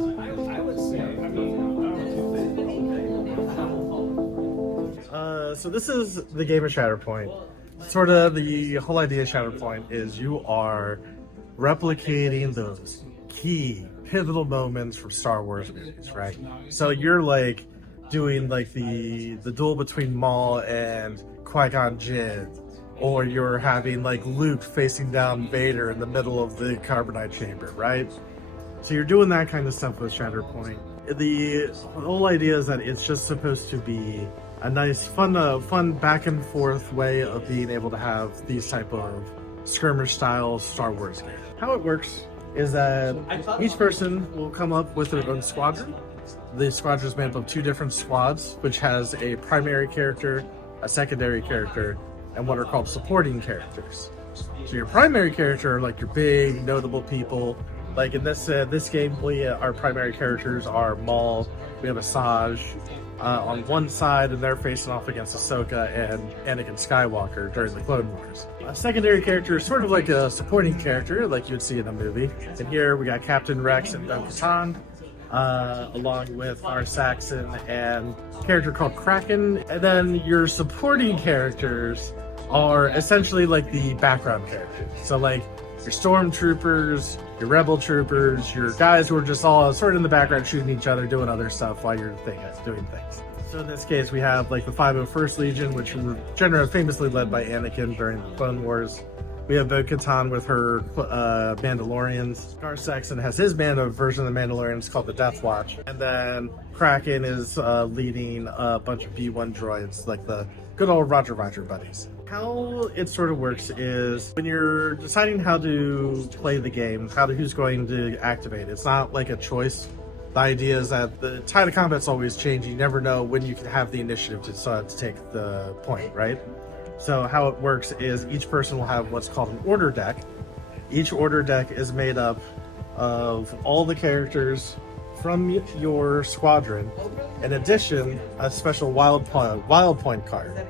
I would say, I mean, So this is the game of Shatterpoint. Sort of the whole idea of Shatterpoint is you are replicating those key pivotal moments from Star Wars movies, right? So you're like doing like the duel between Maul and Qui-Gon Jinn, or you're having like Luke facing down Vader in the middle of the carbonite chamber, right? So you're doing that kind of stuff with Shatterpoint. The whole idea is that it's just supposed to be a nice, fun back and forth way of being able to have these type of skirmish style Star Wars games. How it works is that each person will come up with their own squadron. The squadron is made up of two different squads, which has a primary character, a secondary character, and what are called supporting characters. So your primary character are like your big notable people. Like in this game, our primary characters are Maul. We have Asajj on one side, and they're facing off against Ahsoka and Anakin Skywalker during the Clone Wars. A secondary character is sort of like a supporting character, like you would see in a movie. And here we got Captain Rex and Bo-Katan, along with our Saxon and a character called Kraken. And then your supporting characters are essentially like the background characters. So like your stormtroopers, your rebel troopers, your guys who are just all sort of in the background shooting each other, doing other stuff while you're doing things. So in this case, we have like the 501st Legion, which was generally famously led by Anakin during the Clone Wars. We have Bo-Katan with her Mandalorians. Gar Saxon has his version of the Mandalorians called the Death Watch. And then Kraken is leading a bunch of B-1 droids, like the good old Roger buddies. How it sort of works is when you're deciding how to play the game, who's going to activate. It's not like a choice. The idea is that the tide of combat's always changing. You never know when you can have the initiative to take the point, right? So how it works is each person will have what's called an order deck. Each order deck is made up of all the characters from your squadron. In addition, a special wild point card.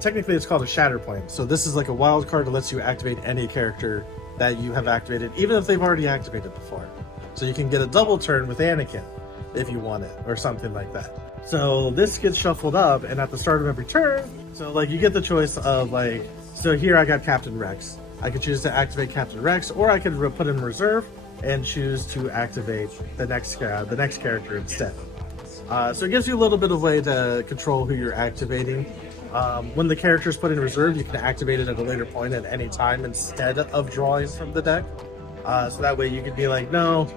Technically it's called a Shatterpoint. So this is like a wild card that lets you activate any character that you have activated, even if they've already activated before. So you can get a double turn with Anakin if you want it, or something like that. So this gets shuffled up, and at the start of every turn, so like you get the choice of like, so here I got Captain Rex. I could choose to activate Captain Rex, or I could put him in reserve and choose to activate the next character instead. So it gives you a little bit of way to control who you're activating. When the character is put in reserve, you can activate it at a later point at any time instead of drawing from the deck. So that way you could be like, no,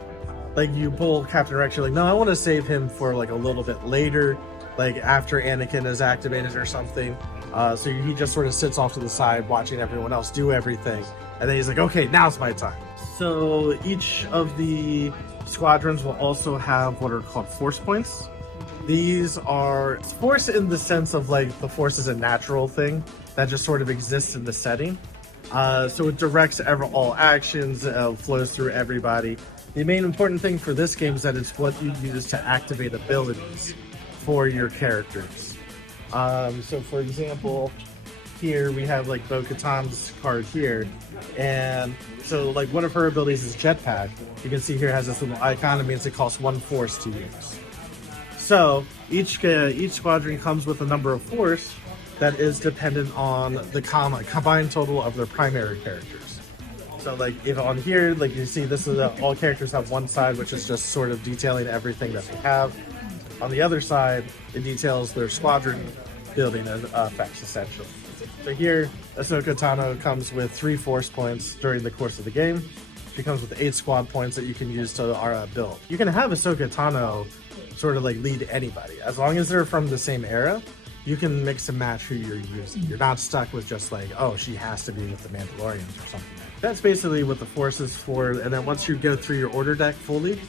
like you pull Captain Rex, you're like, no, I want to save him for like a little bit later, like after Anakin is activated or something. So he just sort of sits off to the side watching everyone else do everything. And then he's like, okay, now's my time. So each of the squadrons will also have what are called force points. These are force in the sense of like the force is a natural thing that just sort of exists in the setting. So it directs all actions, flows through everybody. The main important thing for this game is that it's what you use to activate abilities for your characters. So for example, here we have like Bo-Katan's card here, and so like one of her abilities is Jetpack. You can see here has this little icon. It means it costs 1 force to use. So each squadron comes with a number of force that is dependent on the combined total of their primary characters. So like if on here, like you see, this is all characters have one side, which is just sort of detailing everything that they have. On the other side, it details their squadron building effects essentially. So here, Ahsoka Tano comes with 3 force points during the course of the game. She comes with 8 squad points that you can use to build. You can have Ahsoka Tano sort of like lead anybody. As long as they're from the same era, you can mix and match who you're using. You're not stuck with just like, oh, she has to be with the Mandalorians or something. That's basically what the force is for. And then once you go through your order deck fully,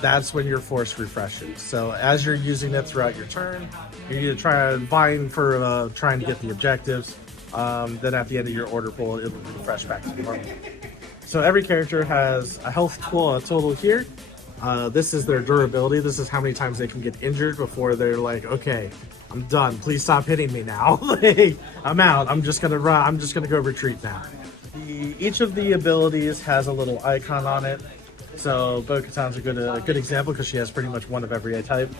that's when your force refreshes. So as you're using it throughout your turn, you need to try to vying for trying to get the objectives. Then at the end of your order pool, it'll refresh back to normal. So every character has a health total here. This is their durability. This is how many times they can get injured before they're like, okay, I'm done. Please stop hitting me now. Like, I'm out. I'm just gonna run. I'm just gonna go retreat now. Each of the abilities has a little icon on it. So Bo-Katan's a good example because she has pretty much one of every type.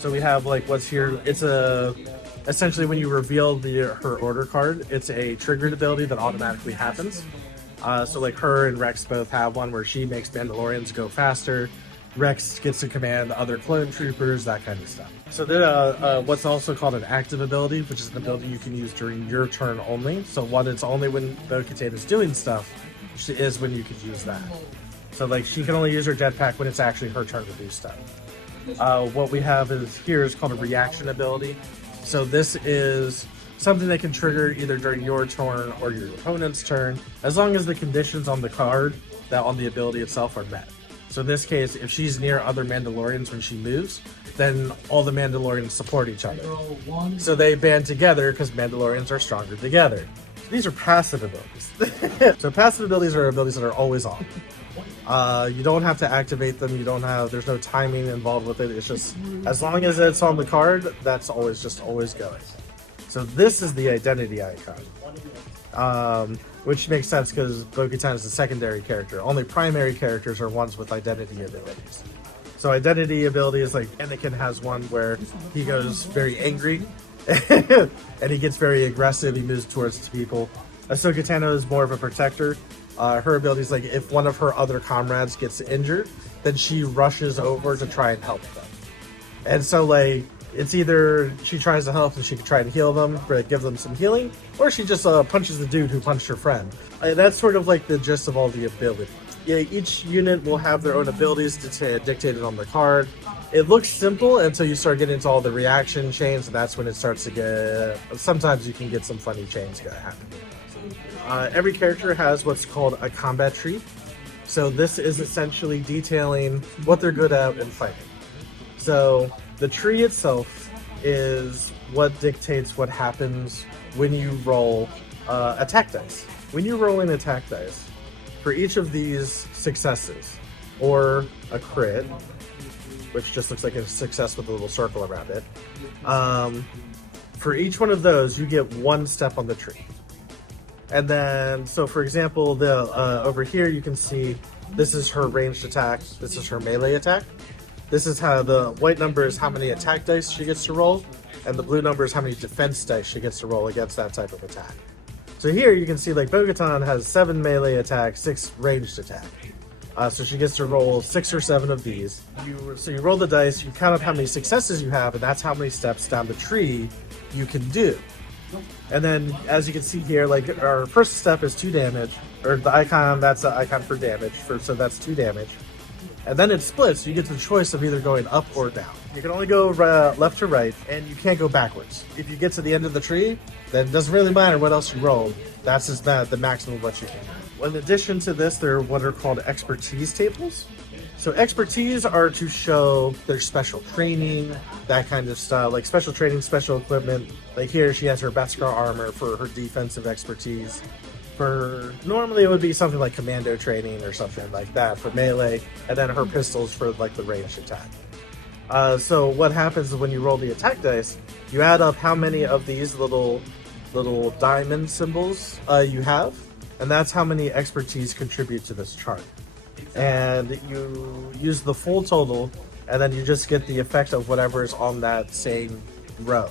So we have like what's here. It's essentially when you reveal her order card, it's a triggered ability that automatically happens. So like her and Rex both have one where she makes Mandalorians go faster. Rex gets to command other clone troopers, that kind of stuff. So then what's also called an active ability, which is an ability you can use during your turn only. So it's only when Bo-Katan is doing stuff is when you could use that. So like she can only use her jetpack when it's actually her turn to do stuff. What we have is called a reaction ability. So this is something that can trigger either during your turn or your opponent's turn, as long as the conditions on the card that on the ability itself are met. So in this case, if she's near other Mandalorians when she moves, then all the Mandalorians support each other. So they band together because Mandalorians are stronger together. These are passive abilities. So passive abilities are abilities that are always on. You don't have to activate them. There's no timing involved with it. It's just, as long as it's on the card, that's always going. So this is the identity icon. Which makes sense because Bo-Katan is the secondary character. Only primary characters are ones with identity abilities. So identity ability is like Anakin has one where he goes very angry and he gets very aggressive. He moves towards people. Ahsoka Tano is more of a protector. Her ability is like if one of her other comrades gets injured, then she rushes over to try and help them. And so like it's either she tries to help and she can try and heal them, or give them some healing, or she just punches the dude who punched her friend. That's sort of like the gist of all the abilities. Yeah, each unit will have their own abilities dictated on the card. It looks simple until you start getting into all the reaction chains, and that's when it starts to get... Sometimes you can get some funny chains going to happen. Every character has what's called a combat tree. So this is essentially detailing what they're good at in fighting. So the tree itself is what dictates what happens when you roll attack dice. When you roll an attack dice, for each of these successes, or a crit, which just looks like a success with a little circle around it, for each one of those, you get one step on the tree. And then, so for example, over here you can see this is her ranged attack, this is her melee attack. This is how the white number is how many attack dice she gets to roll, and the blue number is how many defense dice she gets to roll against that type of attack. So here you can see like Bo-Katan has 7 melee attack, 6 ranged attack. So she gets to roll 6 or 7 of these. So you roll the dice, you count up how many successes you have, and that's how many steps down the tree you can do. And then as you can see here, like our first step is 2 damage, or the icon, that's the icon for damage, so that's 2 damage. And then it splits. You get the choice of either going up or down. You can only go left to right, and you can't go backwards. If you get to the end of the tree, then it doesn't really matter what else you roll. That's just the maximum of what you can. In addition to this, there are what are called expertise tables. So expertise are to show their special training, that kind of stuff, like special training, special equipment. Like here, she has her Beskar armor for her defensive expertise. Normally it would be something like commando training or something like that for melee, and then her pistols for like the ranged attack. So what happens is when you roll the attack dice, you add up how many of these little diamond symbols you have, and that's how many expertise contribute to this chart. And you use the full total, and then you just get the effect of whatever is on that same row.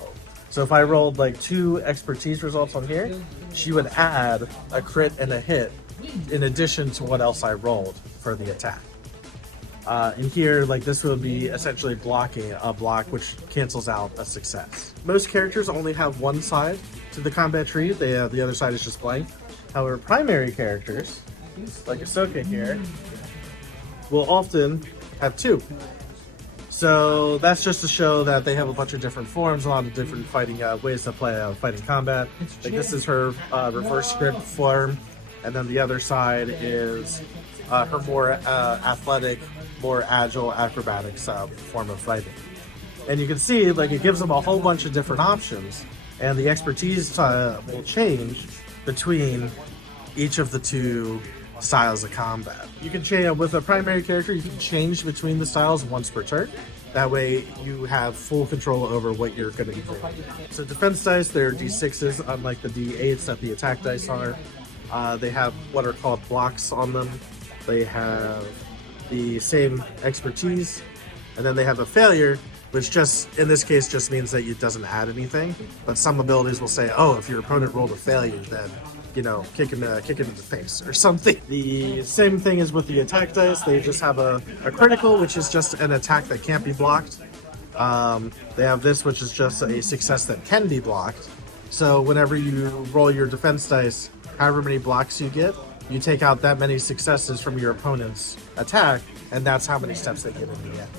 So if I rolled like 2 expertise results on here, she would add a crit and a hit in addition to what else I rolled for the attack. And here, like this would be essentially blocking a block, which cancels out a success. Most characters only have one side to the combat tree. The other side is just blank. However, primary characters, like Ahsoka here, will often have 2. So that's just to show that they have a bunch of different forms, a lot of different fighting ways to play fighting combat. Like this is her reverse script form, and then the other side is her more athletic, more agile, acrobatics form of fighting. And you can see like it gives them a whole bunch of different options, and the expertise will change between each of the 2 styles of combat. You can change with a primary character. You can change between the styles once per turn. That way you have full control over what you're going to be doing. So defense dice, they're d6s, unlike the d8s that the attack dice are. They have what are called blocks on them. They have the same expertise, and then they have a failure, which just in this case just means that it doesn't add anything. But some abilities will say, oh, if your opponent rolled a failure, then kick him in the face or something. The same thing is with the attack dice. They just have a critical, which is just an attack that can't be blocked. They have this, which is just a success that can be blocked. So whenever you roll your defense dice, however many blocks you get, you take out that many successes from your opponent's attack, and that's how many steps they get in the end.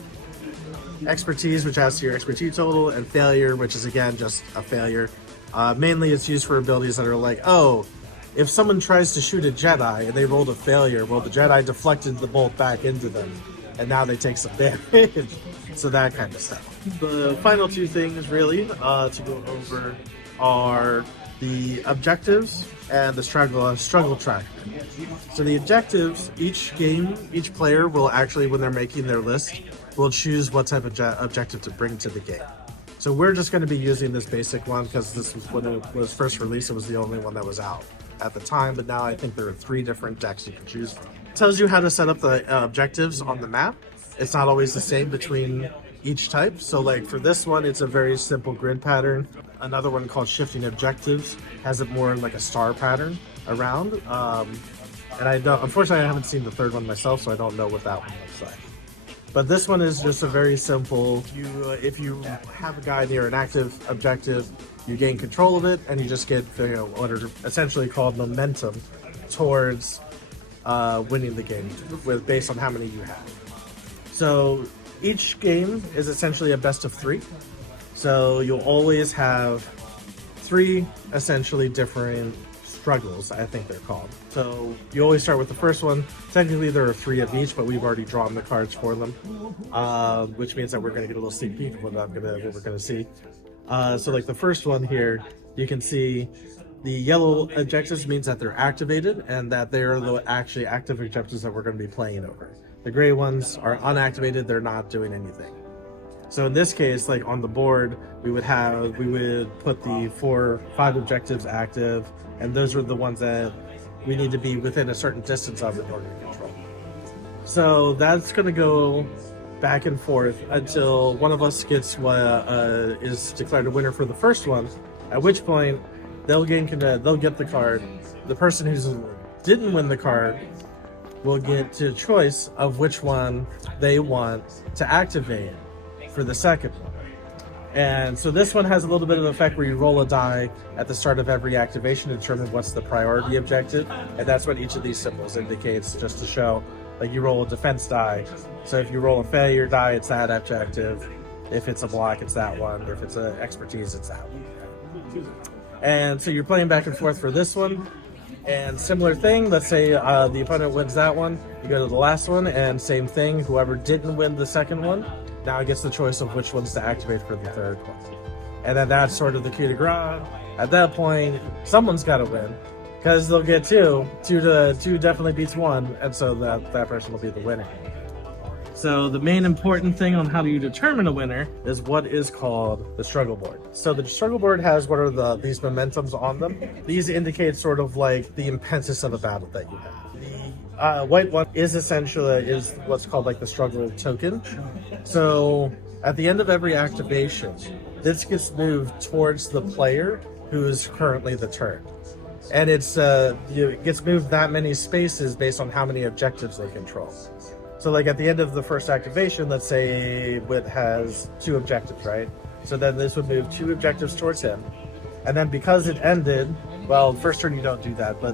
Expertise, which adds to your expertise total, and failure, which is again just a failure. Mainly it's used for abilities that are like, oh, if someone tries to shoot a Jedi and they rolled a failure, well, the Jedi deflected the bolt back into them, and now they take some damage. So that kind of stuff. The final two things really to go over are the objectives and the struggle tracker. So the objectives, each player will actually, when they're making their list, will choose what type of objective to bring to the game. So we're just going to be using this basic one because this was when it was first released. It was the only one that was out at the time, but now I think there are 3 different decks you can choose from. It tells you how to set up the objectives on the map. It's not always the same between each type. So like for this one, it's a very simple grid pattern. Another one called shifting objectives has it more like a star pattern around. And unfortunately, I haven't seen the third one myself, so I don't know what that one looks like. But this one is just a very simple, if you have a guy near an active objective, you gain control of it, and you just get what are essentially called momentum towards winning the game based on how many you have. So each game is essentially a best of 3. So you'll always have 3 essentially different struggles, I think they're called. So you always start with the first one. Technically there are 3 of each, but we've already drawn the cards for them, which means that we're going to get a little sneak peek of what we're going to see. So like the first one here, you can see the yellow objectives means that they're activated and that they are the actually active objectives that we're going to be playing over. The gray ones are unactivated, they're not doing anything. So in this case, like on the board, we would put the 5 objectives active, and those are the ones that we need to be within a certain distance of in order to control. So that's going to go back and forth until one of us is declared a winner for the first one, at which point they'll get the card. The person who didn't win the card will get to choice of which one they want to activate for the second one. And so this one has a little bit of effect where you roll a die at the start of every activation to determine what's the priority objective, and that's what each of these symbols indicates, just to show, like you roll a defense die. So if you roll a failure die, it's that objective. If it's a block, it's that one. If it's an expertise, it's that one. And so you're playing back and forth for this one. And similar thing, let's say the opponent wins that one, you go to the last one, and same thing, whoever didn't win the second one now gets the choice of which ones to activate for the third one. And then that's sort of the coup de grace. At that point, someone's got to win, because they'll get 2. 2 definitely beats 1, and so that person will be the winner. So the main important thing on how do you determine a winner is what is called the struggle board. So the struggle board has what are these momentums on them. These indicate sort of like the impetus of a battle that you have. The white one is what's called like the struggle token. So at the end of every activation, this gets moved towards the player who is currently the turn. And it gets moved that many spaces based on how many objectives they control. So like at the end of the first activation, let's say it has 2 objectives, right? So then this would move 2 objectives towards him. And then because it ended, well, first turn you don't do that, but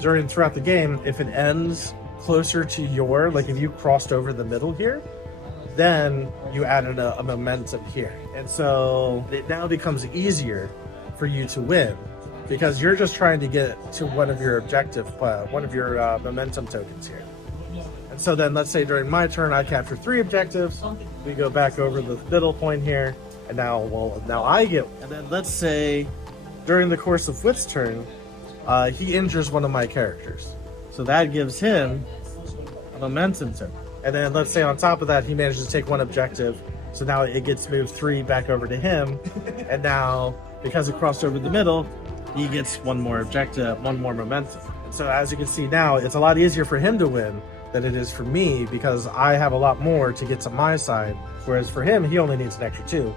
throughout the game, if it ends closer to like if you crossed over the middle here, then you added a momentum here. And so it now becomes easier for you to win because you're just trying to get to one of your momentum tokens here. And so then let's say during my turn, I capture 3 objectives. We go back over the middle point here, and now I get. And then let's say during the course of Whit's turn, he injures one of my characters. So that gives him a momentum token. And then let's say on top of that, he manages to take 1 objective. So now it gets moved 3 back over to him. And now, because it crossed over the middle, he gets 1 more objective, 1 more momentum. And so as you can see now, it's a lot easier for him to win than it is for me, because I have a lot more to get to my side, whereas for him, he only needs an extra 2,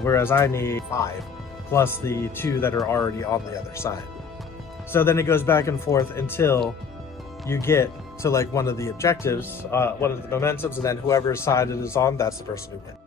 whereas I need 5, plus the 2 that are already on the other side. So then it goes back and forth until you get to like one of the objectives, one of the momentums, and then whoever's side it is on, that's the person who wins.